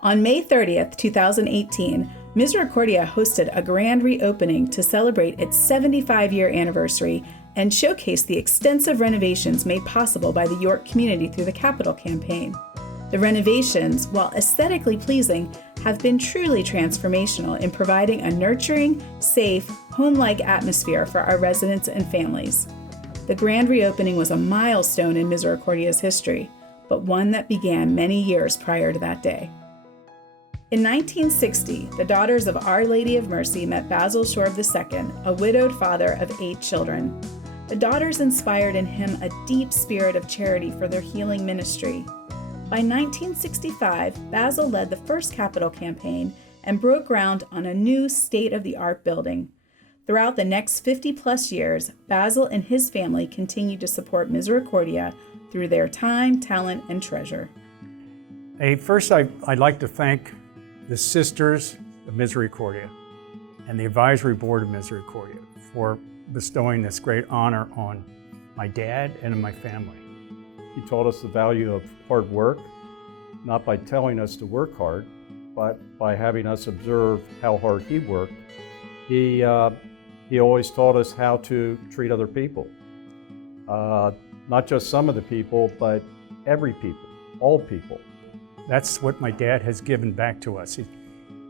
On May 30th, 2018, Misericordia hosted a grand reopening to celebrate its 75-year anniversary and showcase the extensive renovations made possible by the York community through the Capital Campaign. The renovations, while aesthetically pleasing, have been truly transformational in providing a nurturing, safe, home-like atmosphere for our residents and families. The grand reopening was a milestone in Misericordia's history, but one that began many years prior to that day. In 1960, the Daughters of Our Lady of Mercy met Basil Shorb II, a widowed father of 8 children. The daughters inspired in him a deep spirit of charity for their healing ministry. By 1965, Basil led the first Capital Campaign and broke ground on a new state-of-the-art building. Throughout the next 50-plus years, Basil and his family continued to support Misericordia through their time, talent, and treasure. First, I'd like to thank the Sisters of Misericordia and the Advisory Board of Misericordia for bestowing this great honor on my dad and my family. He taught us the value of hard work, not by telling us to work hard, but by having us observe how hard he worked. He always taught us how to treat other people. Not just some of the people, but every people, all people. That's what my dad has given back to us,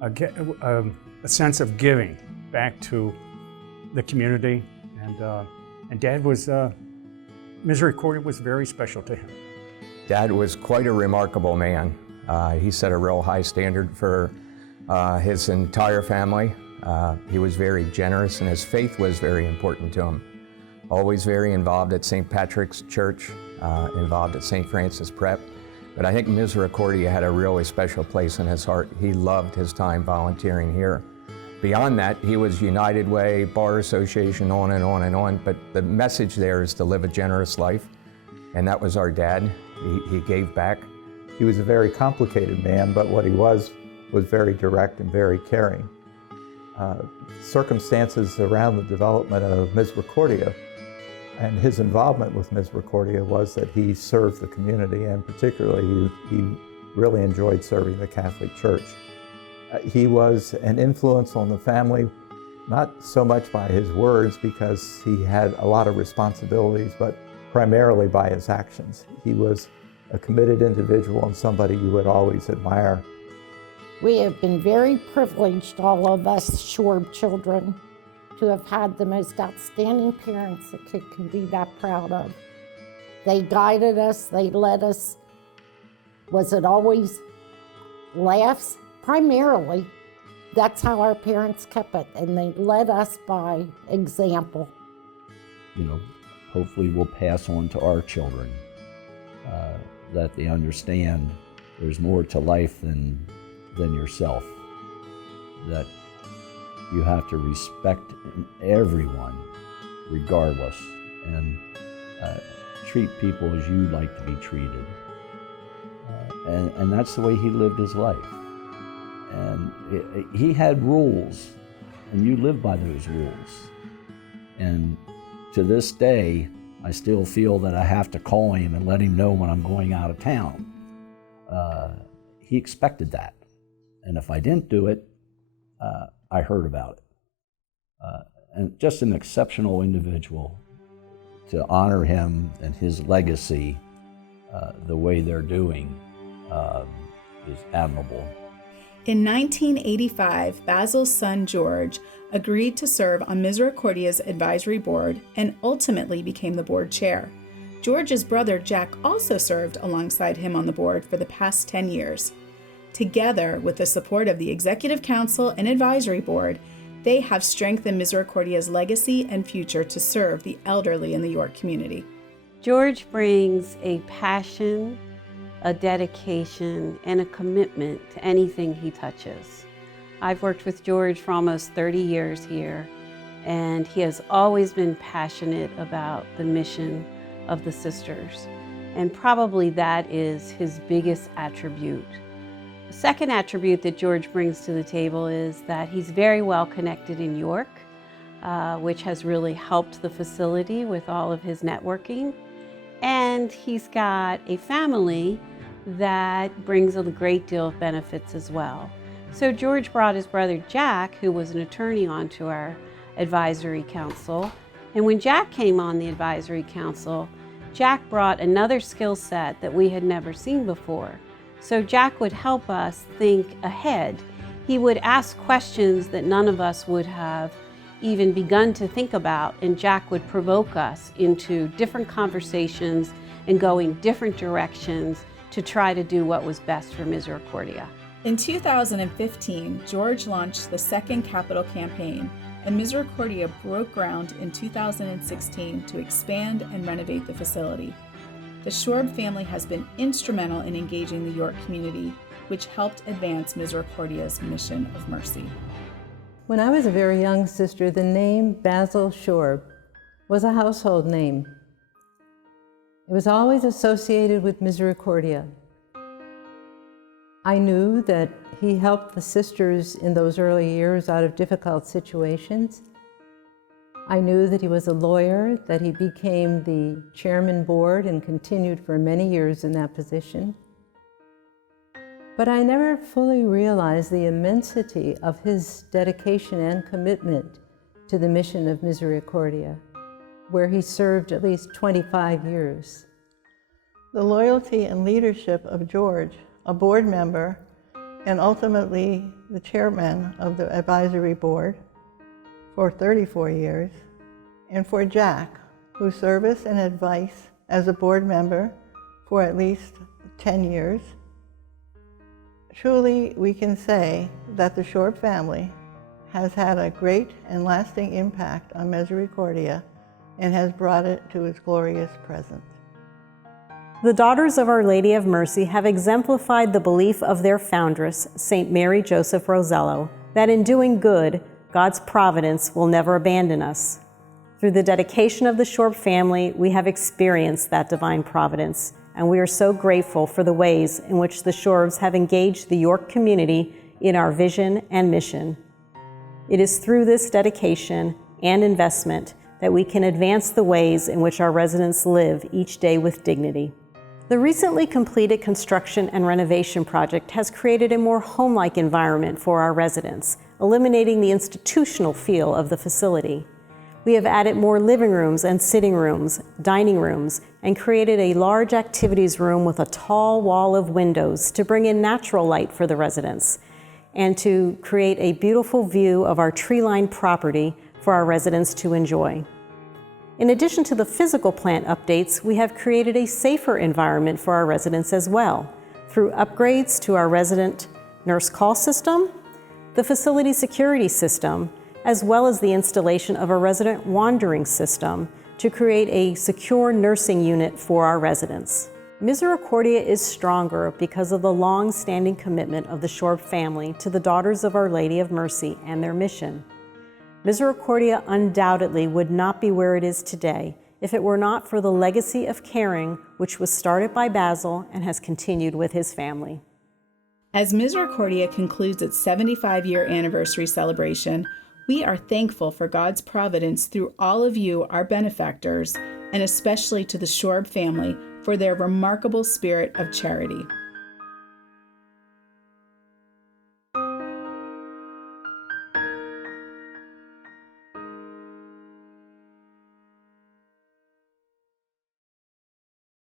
a sense of giving back to the community. And Dad was, Misericordia was very special to him. Dad was quite a remarkable man. He set a real high standard for his entire family. He was very generous, and his faith was very important to him. Always very involved at St. Patrick's Church, involved at St. Francis Prep. But I think Misericordia had a really special place in his heart. He loved his time volunteering here. Beyond that, he was United Way, Bar Association, on and on and on. But the message there is to live a generous life. And that was our dad. He gave back. He was a very complicated man, but what he was very direct and very caring. Circumstances around the development of Misericordia and his involvement with Misericordia was that he served the community, and particularly he really enjoyed serving the Catholic Church. He was an influence on the family, not so much by his words because he had a lot of responsibilities, but primarily by his actions. He was a committed individual and somebody you would always admire. We have been very privileged, all of us Shorb children, to have had the most outstanding parents a kid can be that proud of. They guided us, they led us. Was it always laughs? Primarily, that's how our parents kept it, and they led us by example. You know, hopefully we'll pass on to our children that they understand there's more to life than yourself, that you have to respect everyone regardless, and treat people as you'd like to be treated. And that's the way he lived his life. And he had rules, and you live by those rules. And to this day, I still feel that I have to call him and let him know when I'm going out of town. He expected that. And if I didn't do it, I heard about it. And just an exceptional individual. To honor him and his legacy the way they're doing is admirable. In 1985, Basil's son George agreed to serve on Misericordia's advisory board and ultimately became the board chair. George's brother Jack also served alongside him on the board for the past 10 years. Together, with the support of the Executive Council and Advisory Board, they have strengthened Misericordia's legacy and future to serve the elderly in the York community. George brings a passion, a dedication, and a commitment to anything he touches. I've worked with George for almost 30 years here, and he has always been passionate about the mission of the sisters. And probably that is his biggest attribute. The second attribute that George brings to the table is that he's very well connected in York, which has really helped the facility with all of his networking. And he's got a family that brings a great deal of benefits as well. So George brought his brother Jack, who was an attorney, onto our advisory council. And when Jack came on the advisory council, Jack brought another skill set that we had never seen before. So Jack would help us think ahead. He would ask questions that none of us would have even begun to think about, and Jack would provoke us into different conversations and going different directions to try to do what was best for Misericordia. In 2015, George launched the second capital campaign, and Misericordia broke ground in 2016 to expand and renovate the facility. The Schorb family has been instrumental in engaging the York community, which helped advance Misericordia's mission of mercy. When I was a very young sister, the name Basil Schorb was a household name. It was always associated with Misericordia. I knew that he helped the sisters in those early years out of difficult situations. I knew that he was a lawyer, that he became the chairman board and continued for many years in that position. But I never fully realized the immensity of his dedication and commitment to the mission of Misericordia, where he served at least 25 years. The loyalty and leadership of George, a board member, and ultimately the chairman of the advisory board for 34 years, and for Jack, whose service and advice as a board member for at least 10 years. Truly, we can say that the Schorb family has had a great and lasting impact on Misericordia and has brought it to its glorious present. The Daughters of Our Lady of Mercy have exemplified the belief of their foundress, St. Mary Joseph Rosello, that in doing good, God's providence will never abandon us. Through the dedication of the Schorb family, we have experienced that divine providence, and we are so grateful for the ways in which the Schorbs have engaged the York community in our vision and mission. It is through this dedication and investment that we can advance the ways in which our residents live each day with dignity. The recently completed construction and renovation project has created a more home-like environment for our residents, eliminating the institutional feel of the facility. We have added more living rooms and sitting rooms, dining rooms, and created a large activities room with a tall wall of windows to bring in natural light for the residents and to create a beautiful view of our tree-lined property for our residents to enjoy. In addition to the physical plant updates, we have created a safer environment for our residents as well, through upgrades to our resident nurse call system, the facility security system, as well as the installation of a resident wandering system to create a secure nursing unit for our residents. Misericordia is stronger because of the long-standing commitment of the Schorb family to the Daughters of Our Lady of Mercy and their mission. Misericordia undoubtedly would not be where it is today if it were not for the legacy of caring which was started by Basil and has continued with his family. As Misericordia concludes its 75-year anniversary celebration, we are thankful for God's providence through all of you, our benefactors, and especially to the Schorb family for their remarkable spirit of charity.